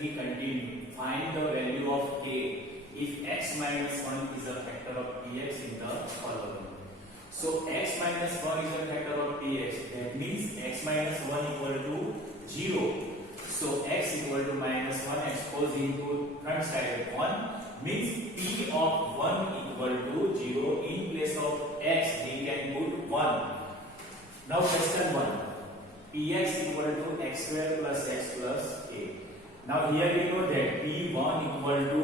we continue. Find the value of k if x minus 1 is a factor of px in the following. So x minus 1 is a factor of px. That means x minus 1 equal to 0. So x equal to minus 1 exposed into front side of 1 means p of 1 equal to 0. In place of x we can put 1. Now question 1. Px equal to x square plus x plus a. Now here we know that p1 equal to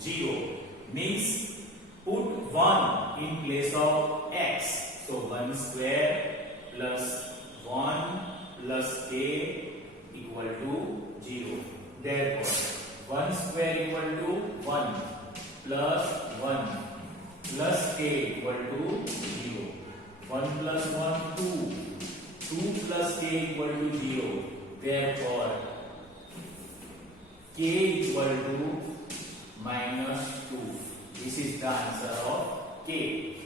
0 means put 1 in place of x. So 1 square plus 1 plus a equal to 0. Therefore 1 square equal to 1 plus 1 plus k equal to 0. 1 plus 1 2. 2 plus k equal to 0. Therefore k equal to minus 2. This is the answer of k.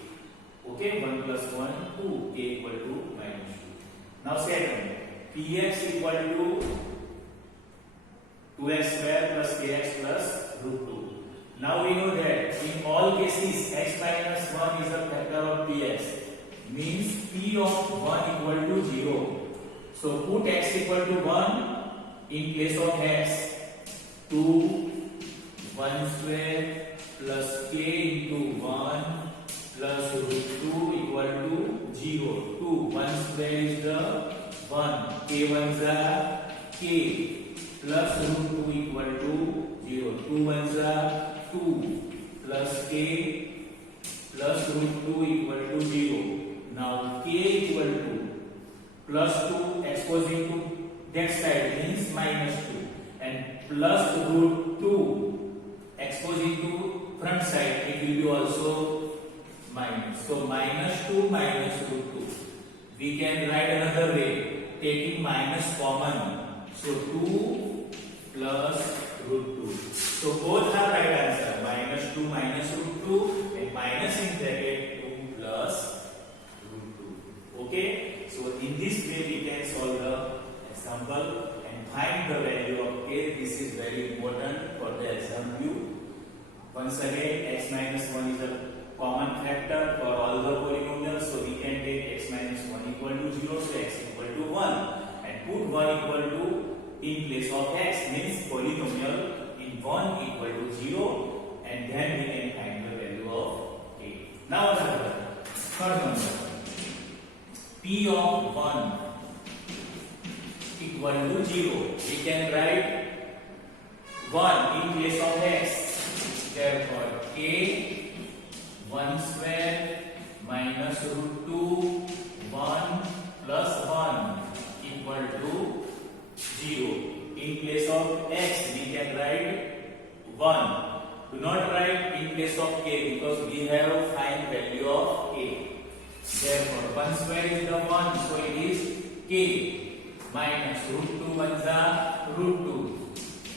Okay, 1 plus 1 2. K equal to minus 2. Now second, px equal to 2x square plus kx plus root 2. Now we know that in all cases x minus 1 is a factor of px. Means p of 1 equal to 0. So put x equal to 1 in place of x. 2 1 square plus k into 1 plus root 2 equal to 0. 2 1 square is the 1. K 1 is the k plus root 2 equal to 0. 2 1 is the 2 plus k plus root 2 equal to 0. Now k equal to plus 2 exposing to that side means minus 2 and plus root 2 exposing to front side it will be also minus. So minus 2 minus root 2. We can write another way taking minus common. So 2 plus root 2. So both are right answer. Minus 2 minus root 2 and minus in bracket 2 plus. Okay, so in this way we can solve the example and find the value of k. This is very important for the exam view. Once again, x minus 1 is a common factor for all the polynomials. So we can take x minus 1 equal to 0, so x equal to 1 and put 1 equal to in place of x means polynomial in 1 equal to 0 and then we can find the value of k. Now another third number. P of 1 equal to 0. We can write 1 in place of x. Therefore, k 1 square minus root 2 1 plus 1 equal to 0. In place of x, we can write 1. Do not write in place of k because we have to find value of k. Therefore, 1 square is the 1, so it is k minus root 2 1 is the root 2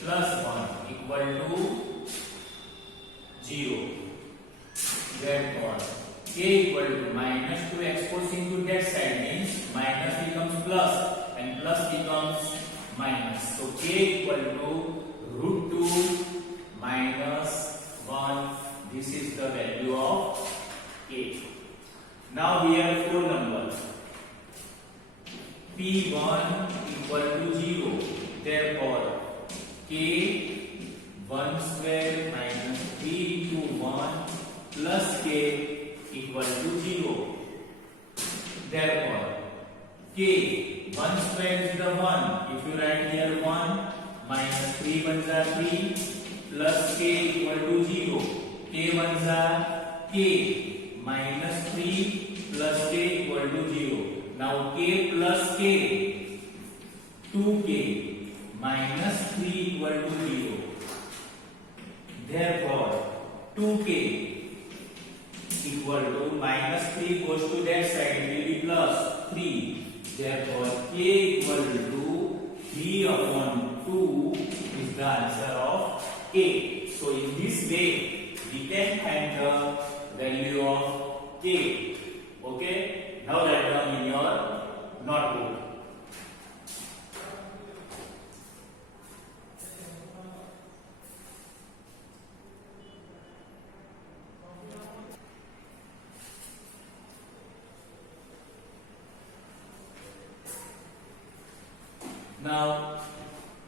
plus 1 equal to 0. Therefore, k equal to minus 2 exposing to that side means minus becomes plus and plus becomes minus. So k equal to root 2 minus 1. This is the value of k. Now we have four numbers. P1 equal to 0. Therefore, k 1 square minus 3 into 1 plus k equal to 0. Therefore, k 1 square is the 1. If you write here 1 minus 3 1s are 3 plus k equal to 0. K 1s are k minus 3 plus k equal to 0. Now k plus k 2k minus 3 equal to 0. Therefore 2k equal to minus 3 goes to that side, it will be plus 3. Therefore k equal to 3 upon 2 is the answer of k. So in this way we can find the value of k. Okay, now write down in your notebook. Now,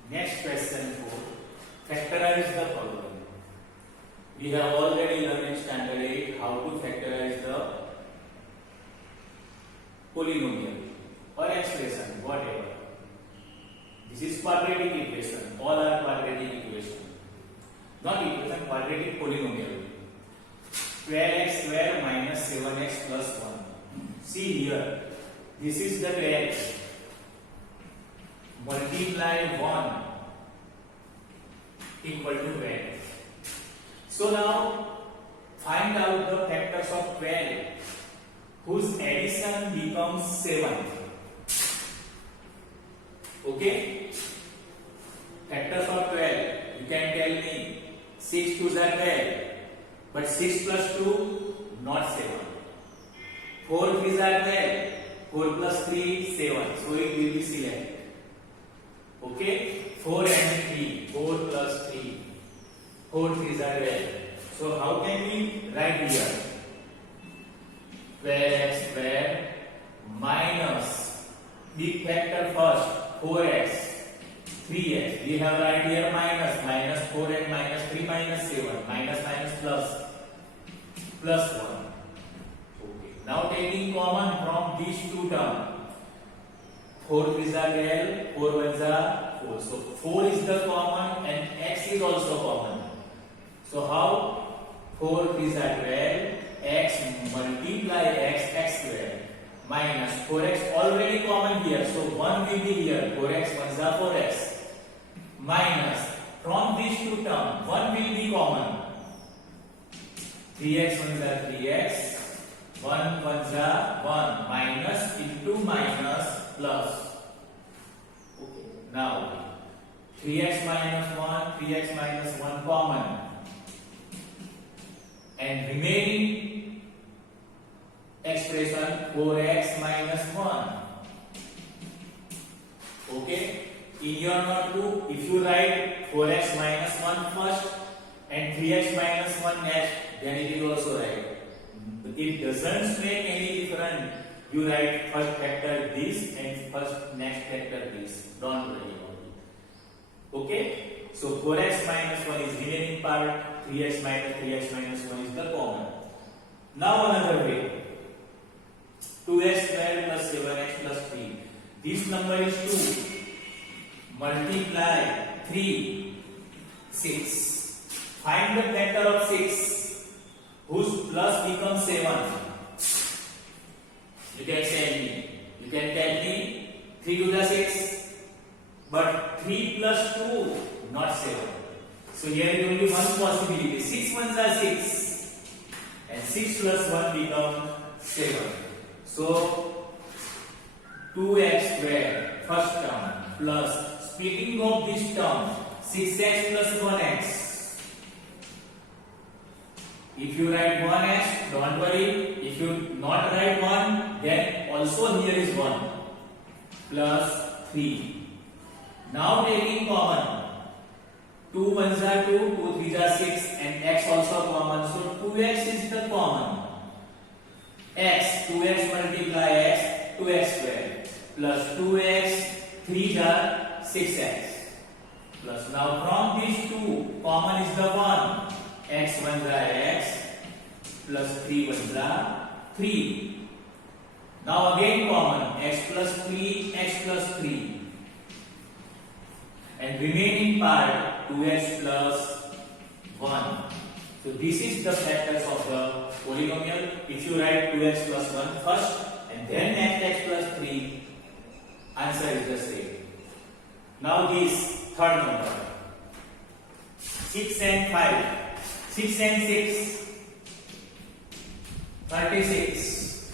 next question 4. Factorize the following. We have already learned in standard 8 how to factorize the polynomial or expression, whatever. This is quadratic equation. All are quadratic equation. Not equation, quadratic polynomial. 12x square minus 7x plus 1. See here. This is the 12x. Multiply 1 equal to 12. So now find out the factors of 12 whose addition becomes 7. Okay? Factors of 12. You can tell me 6 2s are 12. But 6 plus 2, not 7. 4 3s are 12. 4 plus 3, 7. So it will be selected. Okay? 4 and 3. 4 plus 3. 4 3s are 12. So how can we write here? 12x square minus big factor first. 4x. 3x. We have right here minus 4 and minus 3 minus 7. Minus plus 1. Okay. Now taking common from these two terms. 4 3s are 12, 4 1s are 4. So 4 is the common and x is also common. So how? 4 3s are 12, x multiply x square minus 4x already common here. So 1 will be here. 4x 1s are 4x. Minus from these two terms 1 will be common. 3x 1s are 3x. 1 1s are 1. Minus into minus plus. Okay. Now 3x minus 1, 3x minus 1 common. And remaining expression 4x minus 1. Okay? In your notebook, if you write 4x minus 1 first and 3x minus 1 next, then it is also right. But it doesn't make any difference. You write first factor this and first next factor this. Don't worry about it. Okay? So 4x minus 1 is remaining part. 3x minus 1 is the common. Now another way. 2x square plus 7x plus 3. This number is 2. Multiply 3, 6. Find the factor of 6 whose plus becomes 7. You can tell me 3 to the 6. But 3 plus 2, not 7. So here is only one possibility. 6 1s are 6. And 6 plus 1 becomes 7. So 2x square, first term, plus, speaking of this term, 6x plus 1x. If you write 1x, don't worry. If you not write 1, then also here is 1. Plus 3. Now taking common. 2 1s are 2, 2 3s are 6, and x also common. So 2x is the common. X, 2x multiply x, 2x square. Plus 2x, 3s are 6x. Plus now from these two, common is the 1. X 1s are x. Plus 3 1s are 3. Now again common. X plus 3, x plus 3. And remaining part 2x plus 1. So this is the factors of the polynomial. If you write 2x plus 1 first and then x plus 3, answer is the same. Now this third number. 6 and 5. 6 and 6. 36.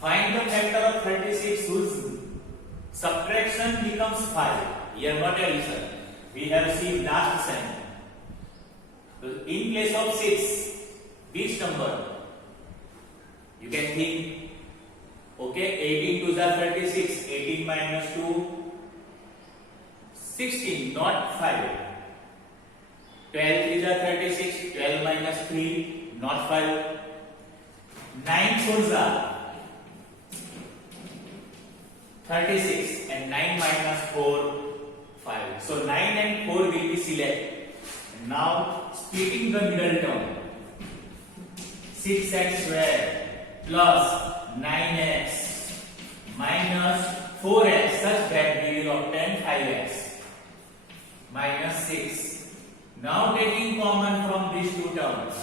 Find the factor of 36 whose subtraction becomes 5. Here not addition. We have seen last time. In place of 6, which number? You can think. Okay, 18 2s are 36. 18 minus 2, 16, not 5. 12 3s are 36. 12 minus 3, not 5. 9 4s are 36 and 9 minus 4 5. So 9 and 4 will be selected. And now splitting the middle term, 6x square plus 9x minus 4x such that we will obtain 5x minus 6. Now taking common from these two terms,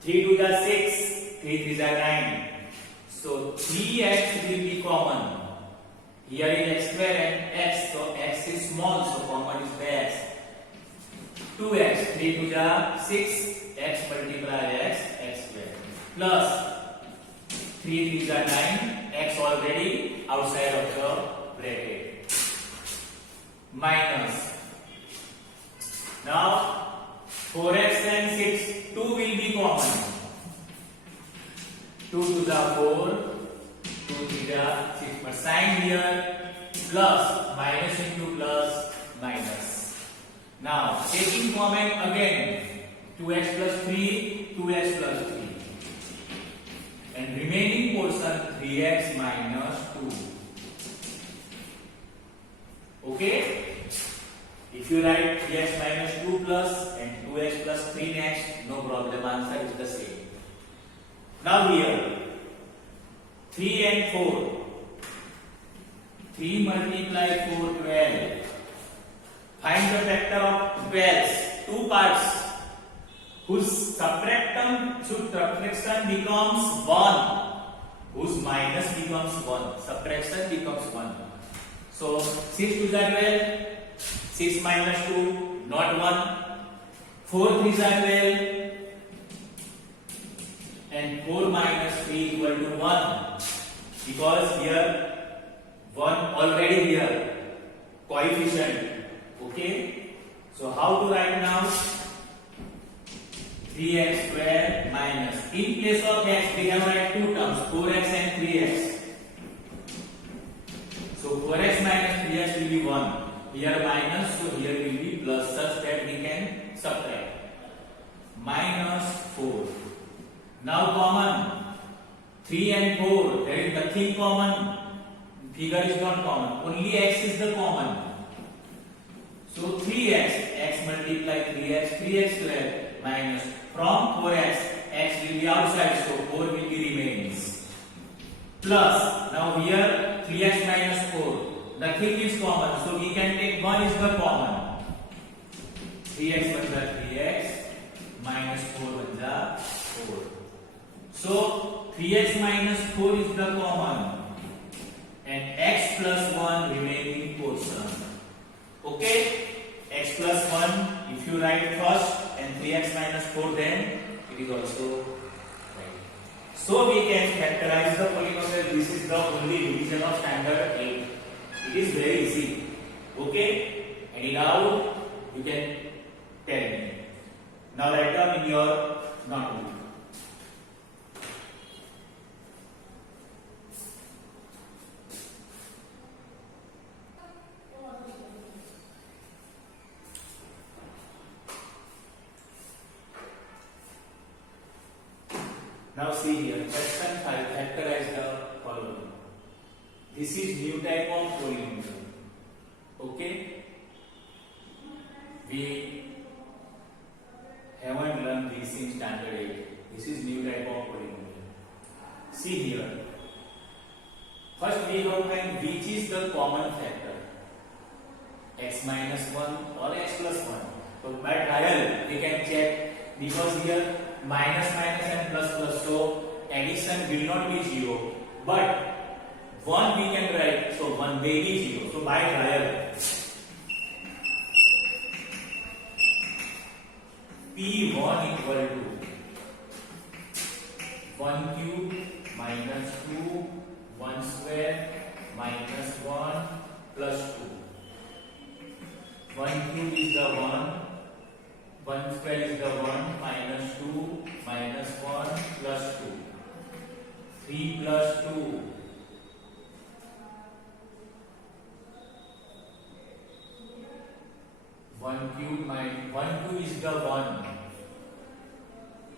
3 to the 6, 3 to the 9. So 3x will be common. Here is x square and x, so x is small, so common is the x. 2x, 3 to the 6, x multiply x square. Plus 3 to the 9, x already outside of the bracket. Minus. Now 4x and 6, 2 will be common. 2 to the 4, 2 to the 6, but sign here plus, minus into plus, minus. Now taking common again, 2x plus 3, 2x plus 3. And remaining portion 3x minus 2. Okay? If you write 3x minus 2 plus and 2x plus 3 next, no problem, answer is the same. Now here, 3 and 4. 3 multiply 4, 12. Find the factor of 12, two parts, whose subtraction becomes 1, whose minus becomes 1, subtraction becomes 1. So 6 to the 12, 6 minus 2, not 1. 4 3 is 12, and 4 minus 3 equal to 1, because here 1 already here, coefficient. Okay, so how to write now? 3x square minus, in place of x we have write two terms, 4x and 3x. So 4x minus 3x will be 1. Here minus, so here will be plus, such that we can subtract. Minus 4. Now common, 3 and 4, there is nothing common. Figure is not common, only x is the common. So 3x, x multiply 3x, 3x square minus, from 4x, x will be outside, so 4 will be remains. Plus, now here 3x minus 4, nothing is common, so we can take 1 is the common. 3x multiply 3x minus 4 is the 4. So 3x minus 4 is the common, and x plus 1 remaining portion. Okay, x plus 1 if you write first and 3x minus 4, then it is also right. So we can factorize the polynomial. This is the only division of standard 8. It is very easy. Okay, any doubt you can tell me. Now write down in your notebook. Now see here, question 5, factorize the following. This is new type of polynomial. Okay? We haven't learned this in standard 8. This is new type of polynomial. See here. First we have to find which is the common factor. X minus 1 or x plus 1. So by trial we can check, because here minus minus and plus plus, so addition will not be 0, but 1 we can write, so 1 may be 0. So by trial, P1 equal to 1 cube minus 2, 1 square minus 1 plus 2. 1 cube is the 1. 1 square is the 1 minus 2 minus 1 plus 2. 3 plus 2. 1 cube minus 1 cube is the 1.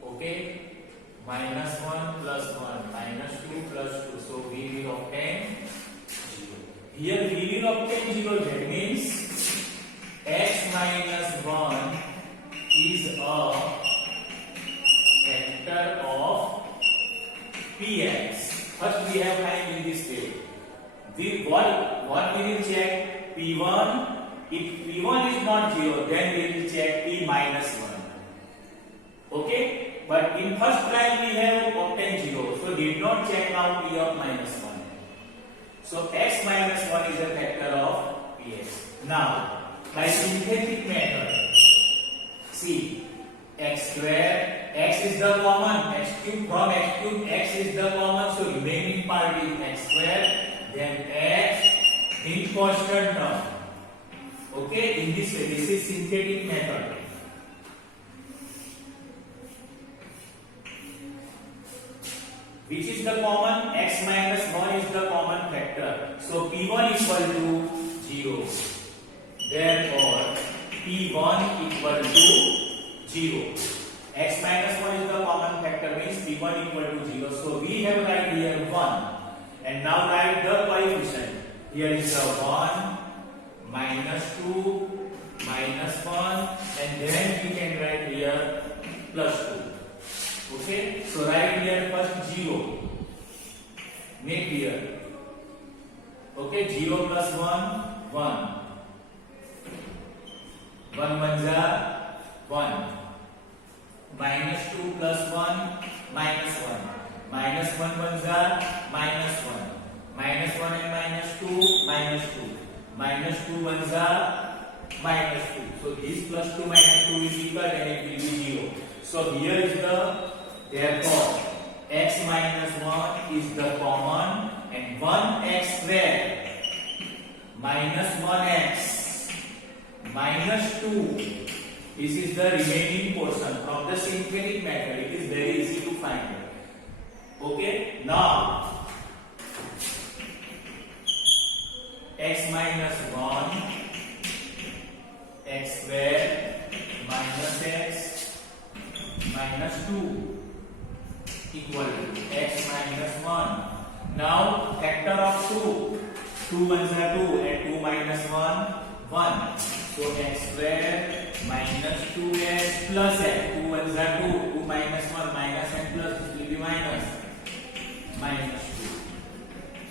Okay, minus 1 plus 1 minus 2 plus 2. So we will obtain 0. 0, that means x minus 1 is a factor of px. First we have find in this way. What we will check? P1. If P1 is not 0, then we will check P minus 1. Okay? But in first trial we have obtained 0. So did not check now P of minus 1. So x minus 1 is a factor of Px. Now, by synthetic method, see, x square, x is the common, x cube from x cube, x is the common, so remaining part is x square, then x in constant term. Okay, in this way, this is synthetic method. Which is the common? X minus 1 is the common factor. So P1 equal to 0. Therefore, P1 equal to 0. X minus 1 is the common factor, means P1 equal to 0. So we have write here 1. And now write the coefficient. Here is the 1, minus 2, minus 1, and then we can write here plus 2. Okay, so write here first 0. Make here. Okay, 0 plus 1, 1. 1 1 ja 1. Minus 2 plus 1, minus 1. Minus 1 1 ja minus 1. Minus 1 and minus 2, minus 2. Minus 2 1 ja minus 2. So this plus 2 minus 2 is equal and it will be 0. So here is the, therefore x minus 1 is the common, and 1x square minus 1x minus 2, this is the remaining portion from the synthetic method. It is very easy to find. Okay, now x minus 1 x square minus x minus 2 equal to x minus 1. Now factor of 2. 2 1s are 2 and 2 minus 1, 1. So x square minus 2x plus x. 2 1s are 2, 2 minus 1, minus and plus, this will be minus. Minus 2.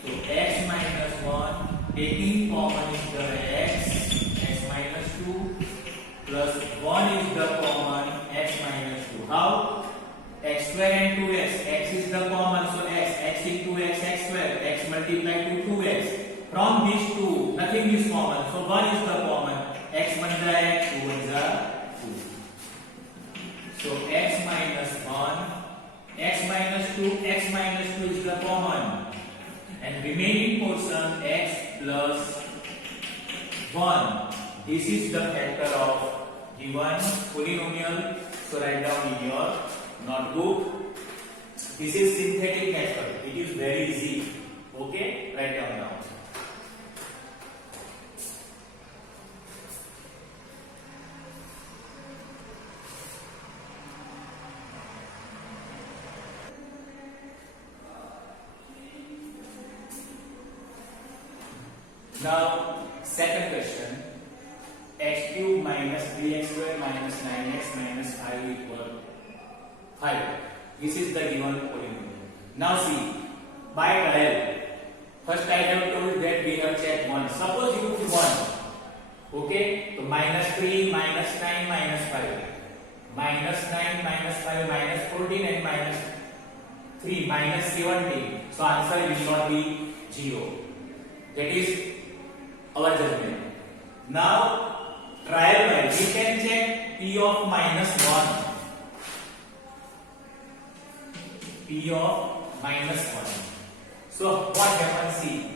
So x minus 1, taking common is the x minus 2, plus 1 is the common, x minus 2. How? X square and 2x, x is the common, so x into x square, x multiplied to 2x. From these two, nothing is common, so 1 is the common, x 1 is x, 2 is 2. So x minus 1, x minus 2, x minus 2 is the common, and remaining portion x plus 1. This is the factor of given polynomial, so write down in your notebook. This is synthetic method. It is very easy. Okay, write down now. Now, second question. X cube minus 3x square minus 9x minus 5 equal 5. This is the given polynomial. Now see, by trial, first I have told that we have checked 1. Suppose you put 1. Okay, so minus 3, minus 9, minus 5. Minus 9, minus 5, minus 14 and minus 3, minus 17. So answer will not be 0. That is our judgment. Now, trial by, we can check P of minus 1. P of minus 1. So what happens? See,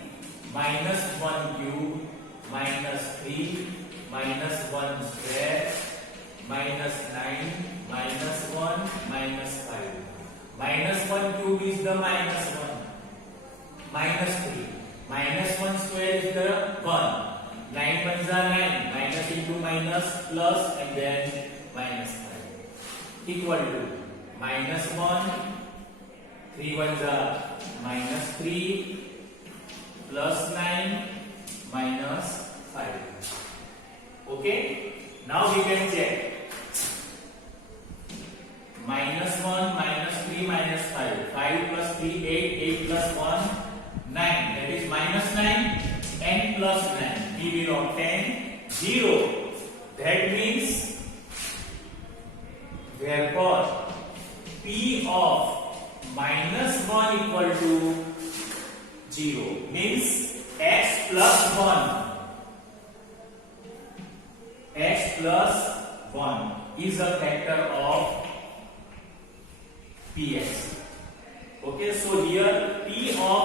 minus 1 cube, minus 3, minus 1 square, minus 9, minus 1, minus 5. Minus 1 cube is the minus 1. Minus 3. Minus 1 square is the 1. 9 ones are 9. Minus into minus plus and then minus 5. Equal to minus 1. 3 ones are minus 3 plus 9 minus 5. 5. Okay, now we can check. -1, -3, -5. 5 plus 3, 8. 8 plus 1, 9. That is -9. N plus 9. We will obtain 0. That means, therefore, P of -1 equal to 0. Means x plus 1. X plus 1 is a factor of Px. Okay, so here P of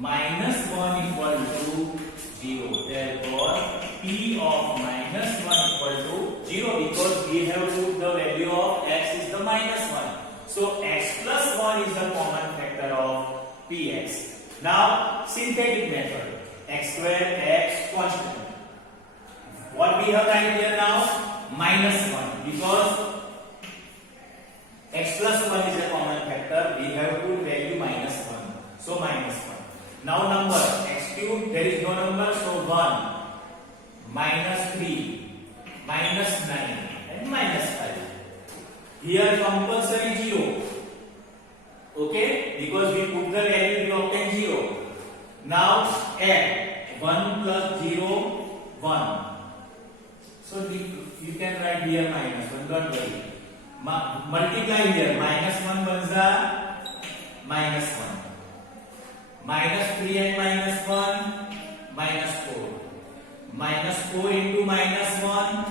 -1 equal to 0. Therefore, P of -1 equal to 0 because we have put the value of x is the -1. So x plus 1 is the common factor of Px. Now, synthetic method. X square x constant. What we have right here now? -1 because x plus 1 is a common factor. We have to value -1. So -1. Now number x cube, there is no number, so 1, -3, -9 and -5. Here compulsory 0. Okay, because we put the value, we obtain 0. Now add 1 plus 0, 1. So you can write here -1, don't worry. Multiply here, -1 1s are -1. -3 and -1, -4. -4 into -1,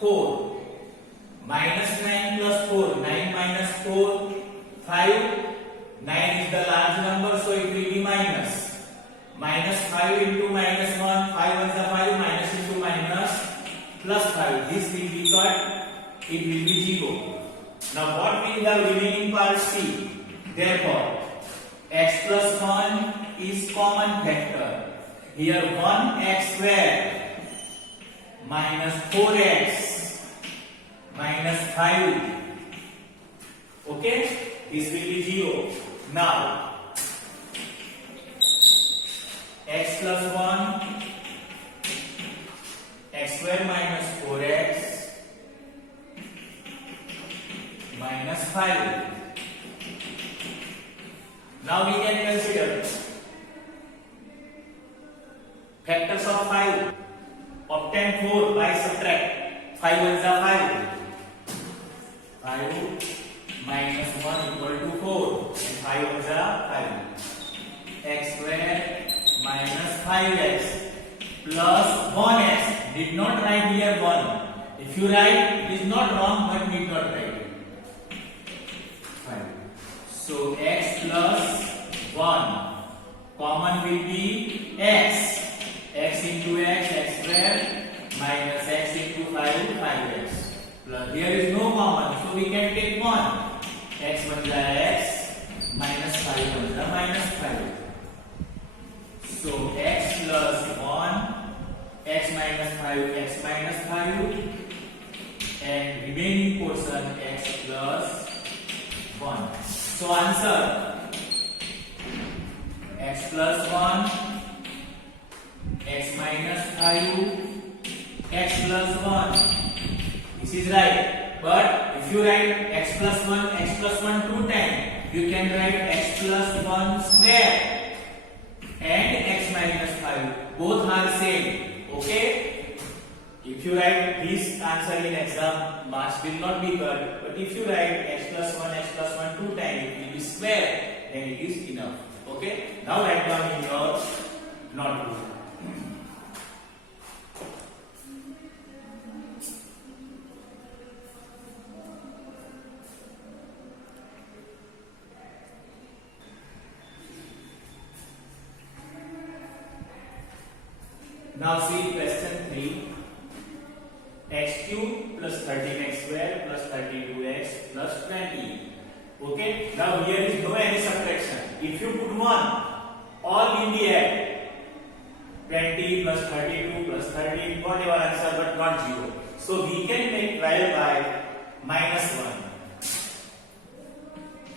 4. -9 plus 4, 9 minus 4, 5. 9 is the large number, so it will be minus. -5 into -1, 5 1s are 5, minus into minus, plus 5. This will be cut, it will be 0. Now what will the remaining part C? Therefore, x plus 1 is common factor. Here 1x square minus 4x minus 5. Okay, this will be 0. Now x plus 1, x square minus 4x minus 5. Now we can consider factors of 5. Obtain 4 by subtract. 5 1s are 5. 5 minus 1 equal to 4. And 5 1s are 5. X square minus 5x plus 1x. Did not write here 1. If you write, it is not wrong, but need not write. 5. So x plus 1. Common will be x. X into x, x square minus x into 5, 5x. Plus here is no common, so we can take 1. X 1 is x minus 5 1 is minus 5. So x plus 1, x minus 5, x minus 5, and remaining portion x plus 1. So answer x plus 1, x minus 5, x plus 1. This is right. But if you write x plus 1 two times, you can write x plus 1 square and x minus 5. Both are same. Okay? If you write this answer in exam, marks will not be cut. But if you write x plus 1 two times, it will be square. Then it is enough. Okay? Now write down in your notebook. Now see question 3. X cube plus 13x square plus 32x plus 20. Okay. Now here is no any subtraction. If you put 1, all will be add. 20 plus 32 plus 13, whatever answer, but not 0. So we can make trial by -1.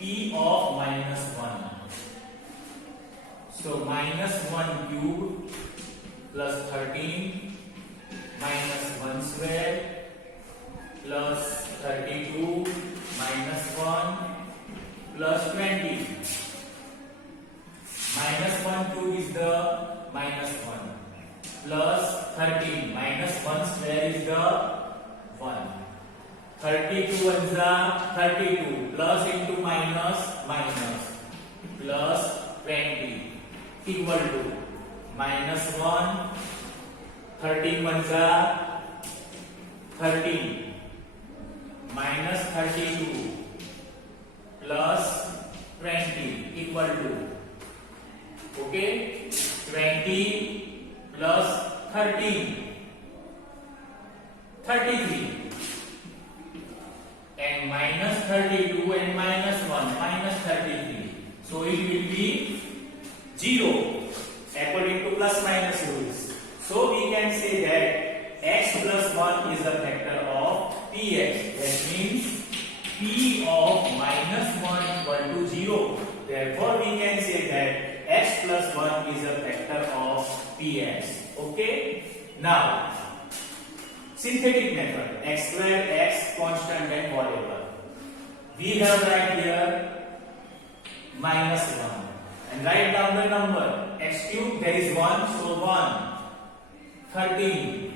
P of -1. So -1 cube plus 13 minus 1 square plus 32 minus 1 plus 20. Minus 1 2 is the minus 1 plus 13 minus 1 square is the 1. 32 is the 32 plus into minus minus plus 20 equal to minus 1 13 1 is 13 minus 32 plus 20 equal to, okay, 20 plus 13 33 and minus 32 and minus 1 minus 33, so it will be 0 according to plus minus rules. So we can say that x plus 1 is a factor of px. That means p of minus 1 equal to 0. Therefore we can say that x plus 1 is a factor of px. Okay. Now synthetic method, x square, x constant and whatever. We have right here minus 1 and write down the number. X cube, there is 1, so 1. 13,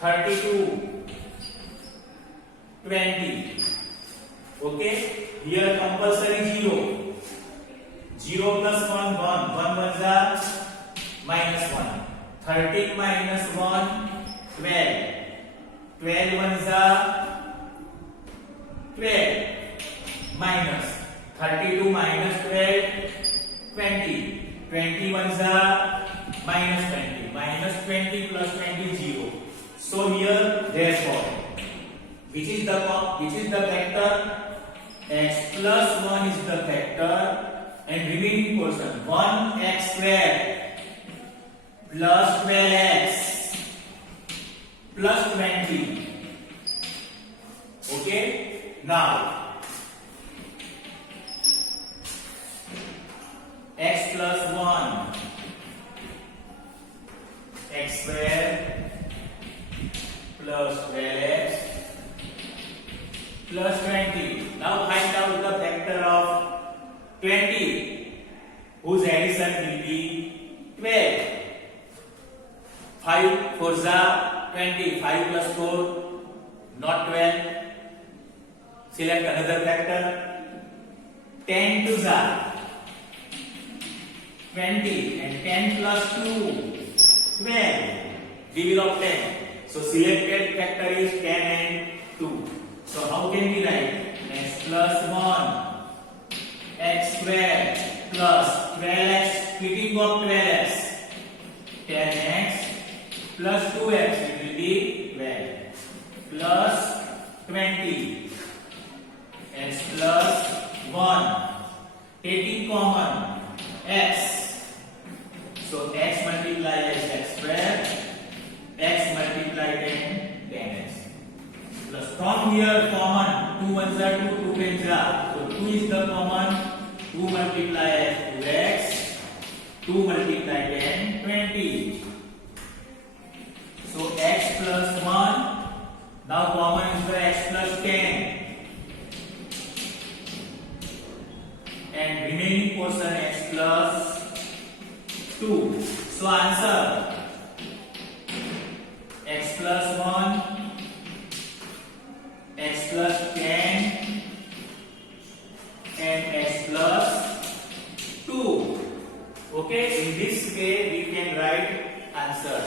32, 20. Okay, here compulsory 0. 0 plus 1, 1. 1 was a minus 1. 13 minus 1, 12. 12 1 is a 12. Minus 32 minus 12, 20. 21 is a minus 20. Minus 20 plus 20, 0. So here, therefore, which is the factor? X plus 1 is the factor, and remaining portion 1x square plus 12x plus 20. Okay. Now x plus 1 x square plus 12x plus 20. Now find out the factor of 20, whose addition will be 12. 5 4 is 20. 5 plus 4 not 12. Select another factor. 10 to 20 and 10 plus 2 12. We will obtain. So selected factor is 10 and 2. So how can we write? X plus 1 x square plus 12x, splitting of 12x, 10x plus 2x, it will be 12 plus 20 x plus 1, taking common x, so x multiplied as x square, x multiplied in 10x, plus from here common 2 ones are 2, 2 tens are, so 2 is the common, 2 multiplied as 2x, 2 multiplied in 20, so x plus 1, now common is the x plus 10, and remaining portion x plus 2. So answer x plus 1, x plus 10 and x plus 2. Okay, in this way we can write answer.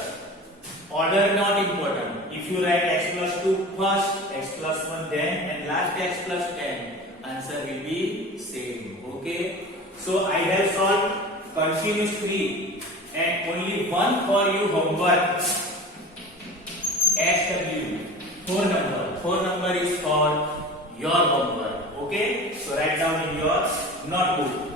Order not important. If you write x plus 2 first, x plus 1 then, and last x plus 10, answer will be same. Okay, so I have solved continuous 3 and only one for you homework. SW 4 number is for your homework. Okay, so write down in your notebook.